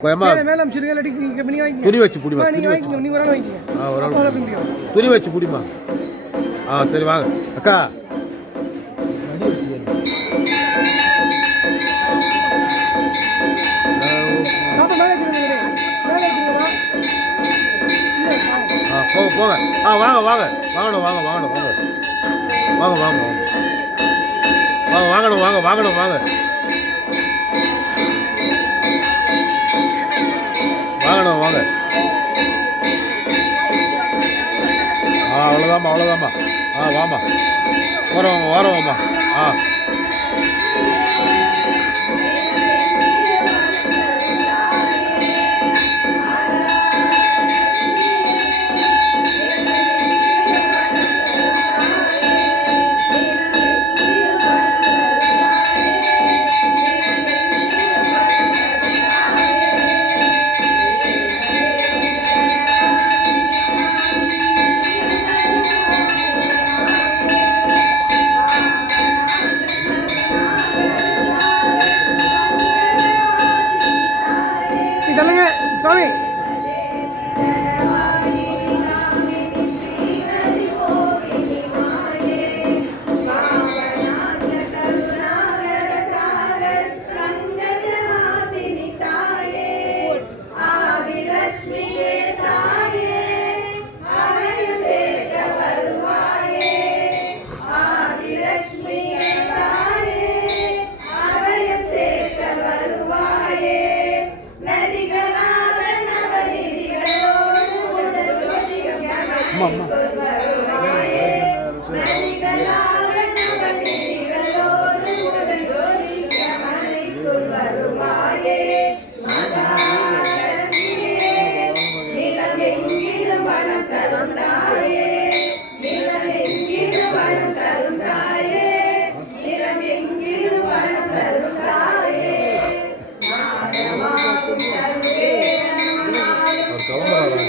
கோயமா துணி வச்சு புடிமா துணி வச்சு. புடிமா. ஆ சரி வாங்க. அக்கா. ஆ போங்க போங்க. ஆ வாங்க வாங்க. வாங்கணும் வாங்க வாங்கணும் வாங்க. வாங்க வாங்க வாங்க. வாங்க வாங்கணும் வாங்க வாங்கணும் வாங்க. வாங்கணும் வாங்க. ஆ அவ்வளோதாம்மா அவ்வளோதாம்மா ஆ வாமா வரோம் வரோம்மா ஆ. அம்மா அம்மா. அவர் கிளம்புறாரு